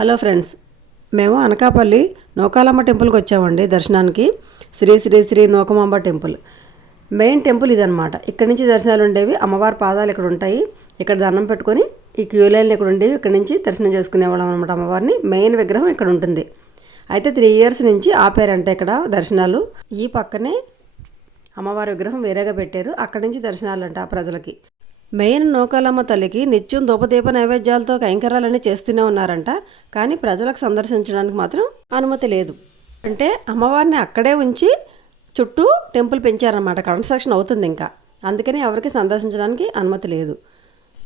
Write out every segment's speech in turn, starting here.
Hello friends మేము అనకాపల్లి నూకాలమ్మ టెంపుల్కి వచ్చామండి దర్శనానికి. Sri Sri Sri Nookamamba temple. Main temple ఇదనమాట ఇక్కడ నుంచి దర్శనాలు ఉండేవి. అమ్మవారి పాదాలు ఇక్కడ ఉంటాయి. ఇక్కడ దండం పెట్టుకొని ఈ క్యూ లైన్లు ఇక్కడ ఉండేవి. ఇక్కడ నుంచి దర్శనం చేసుకునేవాళ్ళం అనమాట అమ్మవారిని. మెయిన్ విగ్రహం ఇక్కడ ఉంటుంది. అయితే త్రీ ఇయర్స్ నుంచి ఆపారంటే ఇక్కడ దర్శనాలు. ఈ పక్కనే అమ్మవారి విగ్రహం వేరేగా పెట్టారు. అక్కడి నుంచి దర్శనాలు అంట ఆ ప్రజలకి. మెయిన్ నూకాలమ్మ తల్లికి నిత్యం ధూపదీప నైవేద్యాలతో కైంకర్యాలన్నీ చేస్తూనే ఉన్నారంట. కానీ ప్రజలకు సందర్శించడానికి మాత్రం అనుమతి లేదు. అంటే అమ్మవారిని అక్కడే ఉంచి చుట్టూ టెంపుల్ పెంచారన్నమాట. కన్స్ట్రక్షన్ అవుతుంది ఇంకా. అందుకని ఎవరికి సందర్శించడానికి అనుమతి లేదు.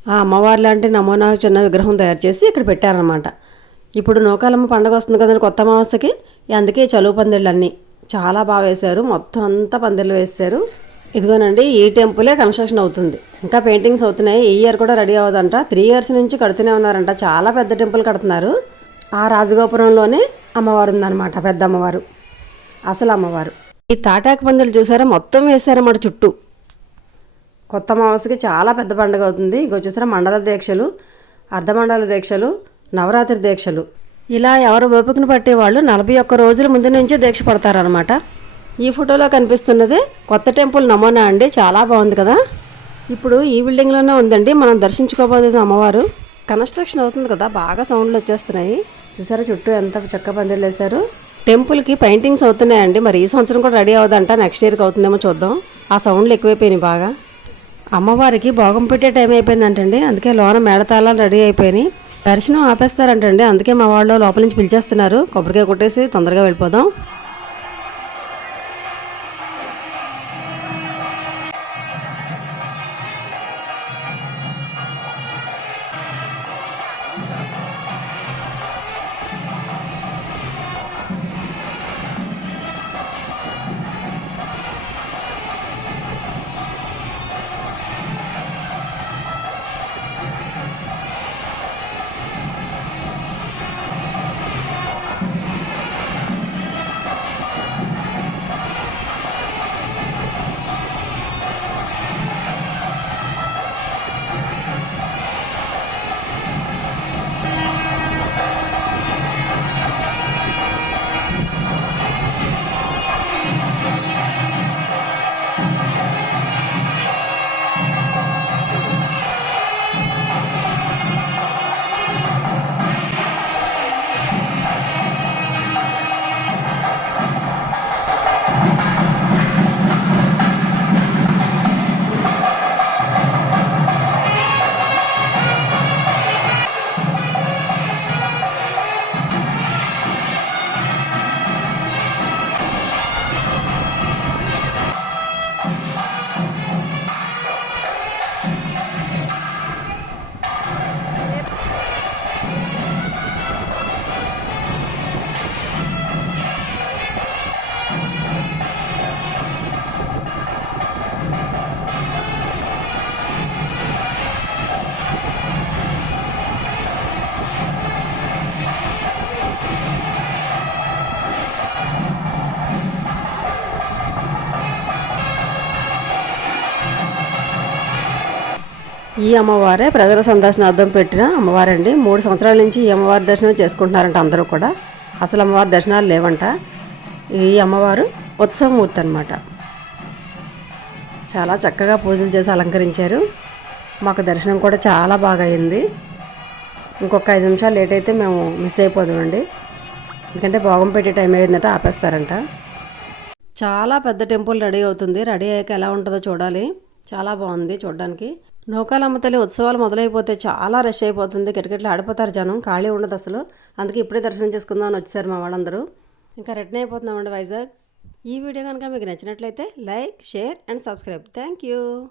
ఆ అమ్మవారి లాంటి నమూనా చిన్న విగ్రహం తయారు చేసి ఇక్కడ పెట్టారనమాట ఇప్పుడు నూకాలమ్మ పండగ వస్తుంది కదండి కొత్త అమావాస్యకి. అందుకే చలువు పందిళ్ళు అన్నీ చాలా బాగా వేశారు. మొత్తం అంతా పందిళ్ళు వేశారు. ఇదిగోనండి ఈ టెంపులే కన్స్ట్రక్షన్ అవుతుంది. ఇంకా పెయింటింగ్స్ అవుతున్నాయి. ఈ ఇయర్ కూడా రెడీ అవ్వదంట. త్రీ ఇయర్స్ నుంచి కడుతూనే ఉన్నారంట. చాలా పెద్ద టెంపుల్ కడుతున్నారు. ఆ రాజగోపురంలోనే అమ్మవారు ఉందన్నమాట పెద్ద అమ్మవారు. అసలు అమ్మవారు. ఈ తాటాకు పందులు చూసారా? మొత్తం వేశారన్నమాట చుట్టూ. కొత్త అమావాస్యకి చాలా పెద్ద పండుగ అవుతుంది. ఇంకో చూసారా? మండల దీక్షలు అర్ధమండల దీక్షలు నవరాత్రి దీక్షలు. ఇలా ఎవరు ఓపికను పట్టేవాళ్ళు నలభై ఒక్క రోజుల ముందు నుంచే దీక్ష పడతారనమాట ఈ ఫోటోలో కనిపిస్తున్నది కొత్త టెంపుల్ నమూనా అండి. చాలా బాగుంది కదా. ఇప్పుడు ఈ బిల్డింగ్లోనే ఉందండి. మనం దర్శించుకోబోతుంది అమ్మవారు. కన్స్ట్రక్షన్ అవుతుంది కదా. బాగా సౌండ్లు వచ్చేస్తున్నాయి. చూసారా చుట్టూ ఎంత చెక్క పందిళ్ళు వేశారు. టెంపుల్కి పెయింటింగ్స్ అవుతున్నాయండి. మరి ఈ సంవత్సరం కూడా రెడీ అవుదంట. నెక్స్ట్ ఇయర్కి అవుతుందేమో చూద్దాం. ఆ సౌండ్లు ఎక్కువైపోయినాయి బాగా. అమ్మవారికి భోగం పెట్టే టైం అయిపోయిందంటండి. అందుకే లోన మేడతాళాలు రెడీ అయిపోయినాయి. దర్శనం ఆపేస్తారంటండి. అందుకే మా వాళ్ళు లోపల నుంచి పిలిచేస్తున్నారు. కొబ్బరికాయ కొట్టేసి తొందరగా వెళ్ళిపోదాం. ఈ అమ్మవారే ప్రజల సందర్శనార్థం పెట్టిన అమ్మవారండి. మూడు సంవత్సరాల నుంచి ఈ అమ్మవారి దర్శనం చేసుకుంటున్నారంట అందరూ కూడా. అసలు అమ్మవారి దర్శనాలు లేవంట. ఈ అమ్మవారు ఉత్సవమూర్తి అనమాట చాలా చక్కగా పూజలు చేసి అలంకరించారు. మాకు దర్శనం కూడా చాలా బాగా అయింది. ఇంకొక ఐదు నిమిషాలు లేట్ అయితే మేము మిస్ అయిపోదామండి. ఎందుకంటే భోగం పెట్టే టైం అయిందంటే ఆపేస్తారంట. చాలా పెద్ద టెంపుల్ రెడీ అవుతుంది. రెడీ అయ్యాక ఎలా ఉంటుందో చూడాలి. చాలా బాగుంది చూడడానికి. నౌకాలమ్మ తల్లి ఉత్సవాలు మొదలైపోతే చాలా రష్ అయిపోతుంది. కిటకిట్లు ఆడిపోతారు జనం. ఖాళీ ఉండదు అసలు. అందుకే ఇప్పుడే దర్శనం చేసుకుందాం అని వచ్చారు మా వాళ్ళందరూ. ఇంకా రిటర్న్ అయిపోతున్నామండి వైజాగ్. ఈ వీడియో కనుక మీకు నచ్చినట్లయితే like share and subscribe. Thank you.